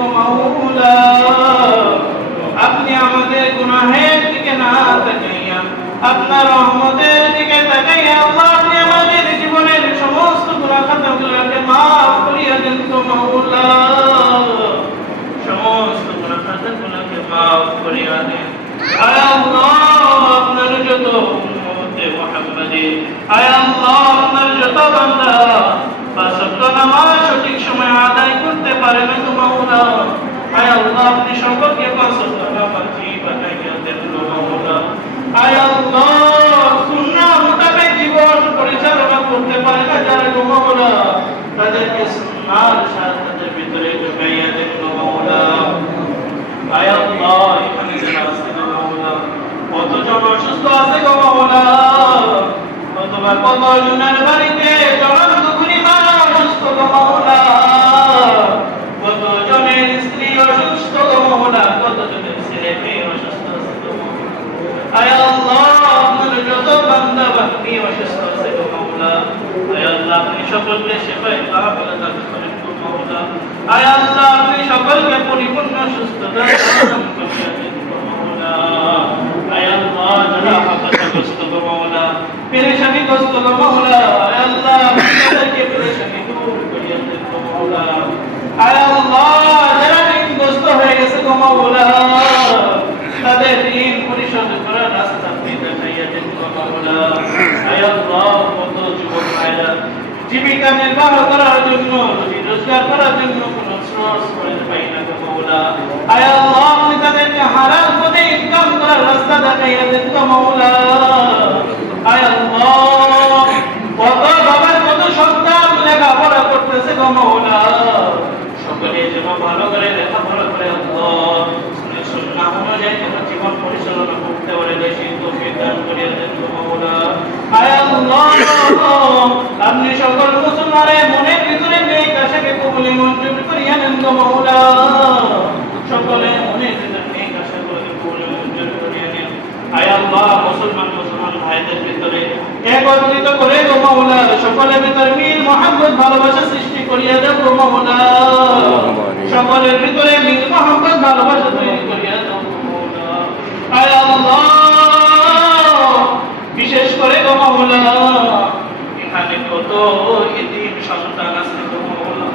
গো মাওলা। আপনি আমাদের গুনাহের দিকে না তাকাইয়া আপনার রহমতের দিকে তাকাইয়া আল্লাহ আপনি আমাদের জীবনের সমস্ত গুনাহ খাতাগুলোকে মাফ করিয়া দেন গো মাওলা। সমস্ত গুনাহ খাতাগুলোকে মাফ করিয়া দেন। আয় আল্লাহ আপনার যত উম্মতে মুহাম্মাদি, আয় আল্লাহ আপনার যত বান্দা পাঁচ ওয়াক্ত নামাজ সঠিক সময় আদায় করতে পারে না গো মাওলা, আয় আল্লাহ আপনি সকলকে পাঁচ ওয়াক্ত নামাজি বানাইয়া দেন গো মাওলা। আয় আল্লাহ সুন্নাহ মোতাবেক জীবন পরিচালনা করতে পারে না যারা গো মাওলা, তাদেরকে সুন্নাহর সাথে ভিতরে ঢুকাইয়া দেন গো মাওলা। আয় আল্লাহ এখানে যারা আছে গো মাওলা, কতজন অসুস্থ আছে গো মাওলা, অথবা কতজনের বাড়িতে জনন দুঃখী মা অসুস্থ গো মাওলা, কতজনের স্ত্রী অসুস্থ গো মাওলা, কতজনের ছেলে মেয়ে অসুস্থ আছে গো মাওলা। আয় আল্লাহ আপনার যত বান্দা বান্দি অসুস্থ আছে গো মাওলা, আয় আল্লাহ আপনি সকলকে সেবায় কামিলা দান করেন গো মাওলা। আয় আল্লাহ আপনি সকলকে পরিপূর্ণ সুস্থতা দান করেন গো মাওলা। আয় আল্লাহ যারা হতাশাগ্রস্ত গো মাওলা, পেরেশানিগ্রস্ত গো মাওলা, আয় আল্লাহ আপনি তাদেরকে পেরেশানি দূর করিয়া দেন গো মাওলা। আয় আল্লাহ যারা ঋণগ্রস্ত হয়ে গেছে গো মাওলা, তাদের ঋণ পরিশোধ করার রাস্তা আপনি দেখাইয়া দেন গো মাওলা। আয় আল্লাহ কত যুবক ভাইরা জীবিকা নির্বাহ করার জন্য, রুজি রোজগার করার জন্য কোনো সোর্স করে পাই না গো মাওলা, আয় আল্লাহ আপনি তাদেরকে হালাল পথে ইনকাম করার রাস্তা দেখাইয়া দেন গো মাওলা। আয় আল্লাহ কত বাবার কত সন্তান লেখাপড়া করতেছে গো মাওলা, সকলে যেন ভালো করে লেখাপড়া করে আল্লাহ সুন্নাহ অনুযায়ী যেন জীবন পরিচালনা করতে পারে, সেই তৌফিক দান করিয়া দেন গো মাওলা। আয় আল্লাহ আপনি সকল মুসলমানের মনের ভিতরে নেক আশাকে কবুলে মঞ্জুর করিয়া নেন গো মাওলা, সকলে মনের ভিতরে নেক আশাগুলোকে কবুলে মঞ্জুর করিয়া নেন। আয় আল্লাহ মুসলমান ভাইদের ভিতরে একত্রিত করে গো মাওলা, সকলের ভিতরে মিল মহব্বত ভালোবাসা সৃষ্টি করিয়া দাও গো মাওলা, সকলের ভিতরে মিল মহব্বত ভালোবাসা তৈরি করিয়া দাও গো মাওলা। আয় আল্লাহ বিশেষ করে গো মাওলা এখানে কত এতিম সন্তান আছে গো মাওলা,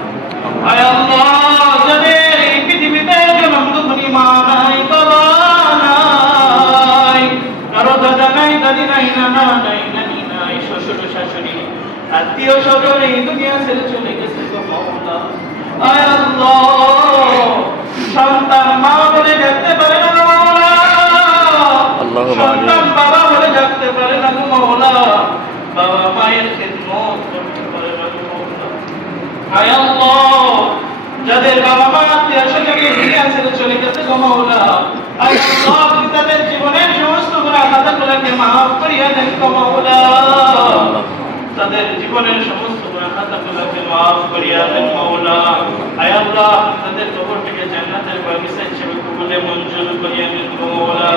আয় আল্লাহ যাদের এই পৃথিবীতে জনম দুঃখী মা নাই, বাবা নাই, কারো দাদা নাই, দাদি নাই, নানা নাই, নানি নাই, শ্বশুর শাশুড়ি আত্মীয় স্বজন এই দুনিয়া ছেড়ে চলে গেছে গো মাওলা। আয় আল্লাহ সন্তান মা বলে ডাকতে পারে না গো মাওলা, সন্তান বাবা বলে ডাকতে পারে না গো মাওলা, বাবা মায়ের খিদমত করতে পারে না গো মাওলা। আয় আল্লাহ যাদের বাবা মা আত্মীয় স্বজন এই দুনিয়া ছেড়ে চলে গেছে গো মাওলা, আয় আল্লাহ আপনি তাদের জীবনের সমস্ত গুনাহ খাতাগুলোকে মাফ করিয়া দেন গো মাওলা, তাদের জীবনের সমস্ত গুনাহ খাতাগুলোকে মাফ করিয়া দেন মাওলা। আয় আল্লাহ তাদের কবর থেকে জান্নাতের বাগিচা হিসেবে কবুলে মঞ্জুর করিয়া দেন গো মাওলা।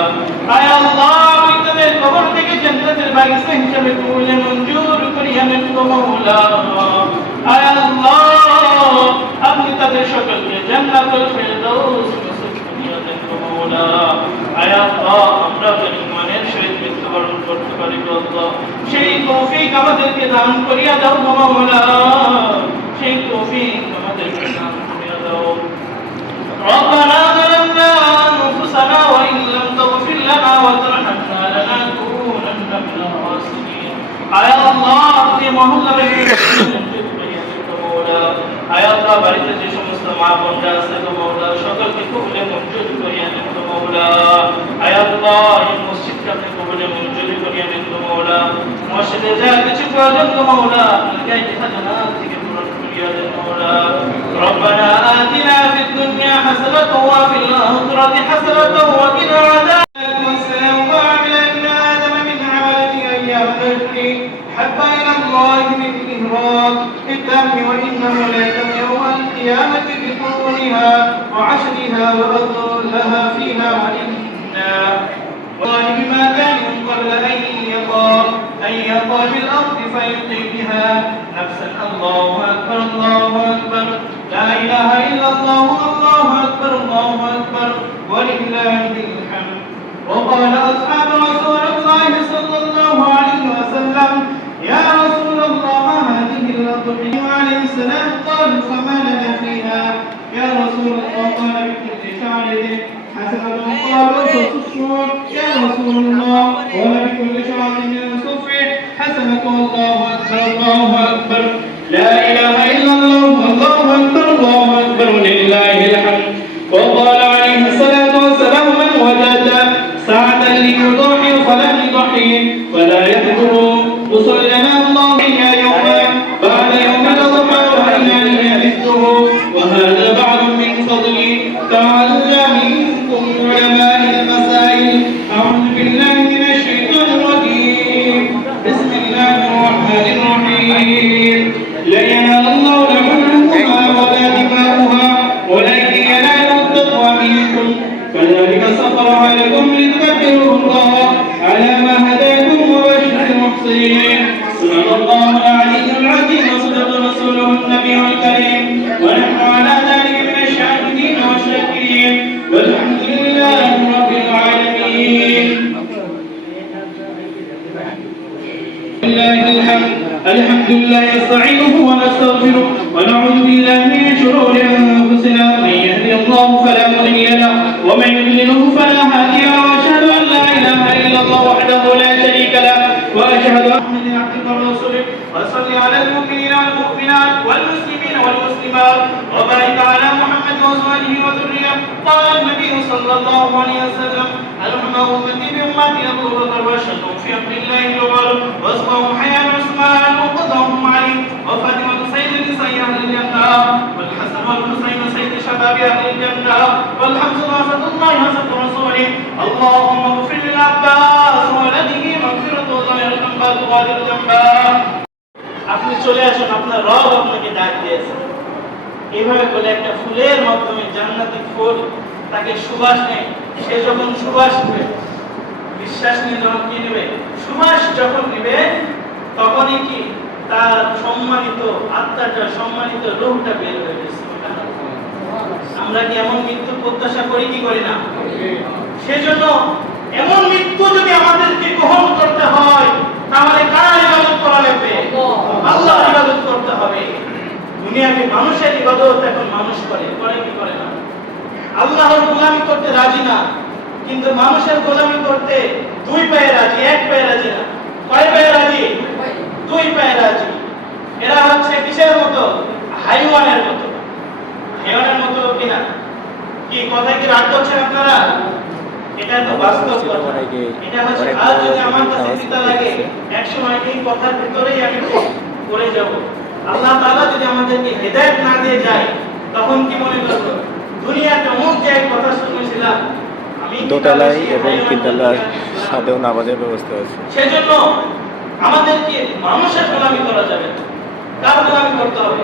আয় আল্লাহ আপনি তাদের কবর থেকে জান্নাতের বাগিচা হিসেবে কবুলে মঞ্জুর করিয়া দেন গো মাওলা। আয় আল্লাহ আপনি তাদের সকলকে জান্নাতুল ফিরদাউস নসিব করিয়া দেন গো মাওলা। আয় আল্লাহ আমরা ইমানের সহিত মৃত্যুবরণ করতে পারি গো আল্লাহ, সেই তৌফিক আমাদেরকে দান করিয়া দাও গো মাওলা, সেই তৌফিক আমাদেরকে দান করিয়া দাও। ربنا ظلمنا أنفسنا وإن لم تغفر لنا وترحمنا لنكونن من الخاسرين। আয় আল্লাহ আপনি মহল্লার আয় আল্লাহ বাড়িতে যে সমস্ত মা বোনরা আছে গো মাওলা, সকলকে কবুলে মঞ্জুর করিয়া দেন গো মাওলা। আয় আল্লাহ এই মসজিদকে আপনি কবুলে মঞ্জুর করিয়া দেন গো মাওলা, মসজিদে যা কিছু প্রয়োজন গো মাওলা আপনার গায়ে খাজানা থেকে পূরণ করিয়া দেন মাওলা। ربنا آتنا في الدنيا حسنة وفي الآخرة حسنة وقنا عذاب النار. وعمل ابن آدم من عمله أيام الدهر حتى إلى الله بالإهراق بالدم وإنه ليتم يوم القيامة بطولها وعشرها وأضلها فيها وإنا والله بما كان من قبل أن يطى بالأرض فيلقي بها نفسا. الله أكبر الله أكبر لا إله إلا الله الله ولله الحمد. وقال أصحاب رسول الله صلى الله عليه وسلم: يا رسول الله هذه الأضحية عليه السلام. قال: فما لنا فيها يا رسول الله؟ قال: بكل شعرة حسنة. قالوا: فصفر يا رسول الله. قال: بكل شعرة من صفر حسنة. الله أكبر الله أكبر، لا إله إلا الله، الله أكبر الله أكبر، لله الحمد. وقال عليه الصلاة والسلام: من وجد ساعة ليضحي فلم يضحي فلا يحضر وصلنا الله يا يوما بعد يوم الأضحى وإنني مثله، وهذا بعض من فضلي تعالى منكم علماء المسائل. أعوذ بالله من الشيطان الرجيم. بسم الله الرحمن الرحيم. لا ينال الله لحومها ولا دماؤها ولكن ينال التقوى منكم، كذلك سخرها لكم لتكبروا الله على ما هداكم وبشر المحسنين. صدق الله العلي العظيم وصدق رسوله النبي الكريم، ونحن على ذلك من الشاهدين والشاكرين، والحمد لله رب العالمين. لله الحمد. الحمد لله نستعينه ونستغفره ونعوذ بالله من شرور انفسنا، من يهدي الله فلا مضل له ومن يضلله فلا هادي له، واشهد ان لا اله الا الله وحده لا شريك له، واشهد ان محمدا عبده ورسوله. وصل على المؤمنين والمؤمنات والمسلمين والمسلمات وبارك على محمد وازواجه وذريته. قال النبي صلى الله عليه وسلم: الحم امتي بامتي ابو بكر واشهدهم في امر الله الغر، واصبحوا حياه عثمان وقضاهم علي وفاطمه سيد نساء اهل الجنه، والحسن والحسين سيد شباب اهل الجنه، والحمد واسد الله واسد رسوله. اللهم اغفر للعباس ولده مغفرة ظاهرة باطنة আপনি চলে আসুন, আপনার রব আপনাকে ডাক দিয়েছে। এইভাবে বলে একটা ফুলের মাধ্যমে জান্নাতি ফুল তাকে সুবাস নেয়। সে যখন সুবাস নেবে, বিশ্বাস নিয়ে যখন কি নেবে, সুবাস যখন নেবে, তখনই কি তার সম্মানিত আত্মাটা, সম্মানিত রূহটা বের হয়ে গেছে। আমরা কি এমন মৃত্যু প্রত্যাশা করি কি করি না? সেজন্য এমন মৃত্যু যদি আমাদেরকে গ্রহণ করতে হয়, তাহলে কার ইবাদত করা লাগবে? আল্লাহর ইবাদত করতে হবে। দুনিয়াতে মানুষের ইবাদত এখন মানুষ করে কি করে না? আল্লাহর গোলামি করতে রাজি না, কিন্তু মানুষের গোলামি করতে দুই পায়ে রাজি, এক পায়ে রাজি না। কয় পায়ে রাজি? দুই পায়ে রাজি। এরা হচ্ছে কিসের মতো? হাইওয়ানের মতো। হাইওয়ানের মতো কিনা? কি কথা কি রাগ করছেন আপনারা? এটা তো বাস্তব কথা। এটা হচ্ছে আজ যদি আমার কাছে চিন্তা লাগে, এক সময় এই কথার ভিতরেই আমি পড়ে যাব। আল্লাহ তাআলা যদি আমাদেরকে হেদায়েত না দিয়ে যায়, তখন কি মনে করব? দুনিয়াতে মুখ যে কথা শুনেছিলাম, আমি দোতলায় এবং তিনতলায় সাদেও নামাজের ব্যবস্থা আছে। সেজন্য আমাদেরকে মানুষের গোলামি করা যাবে না, কার গোলামি করতে হবে?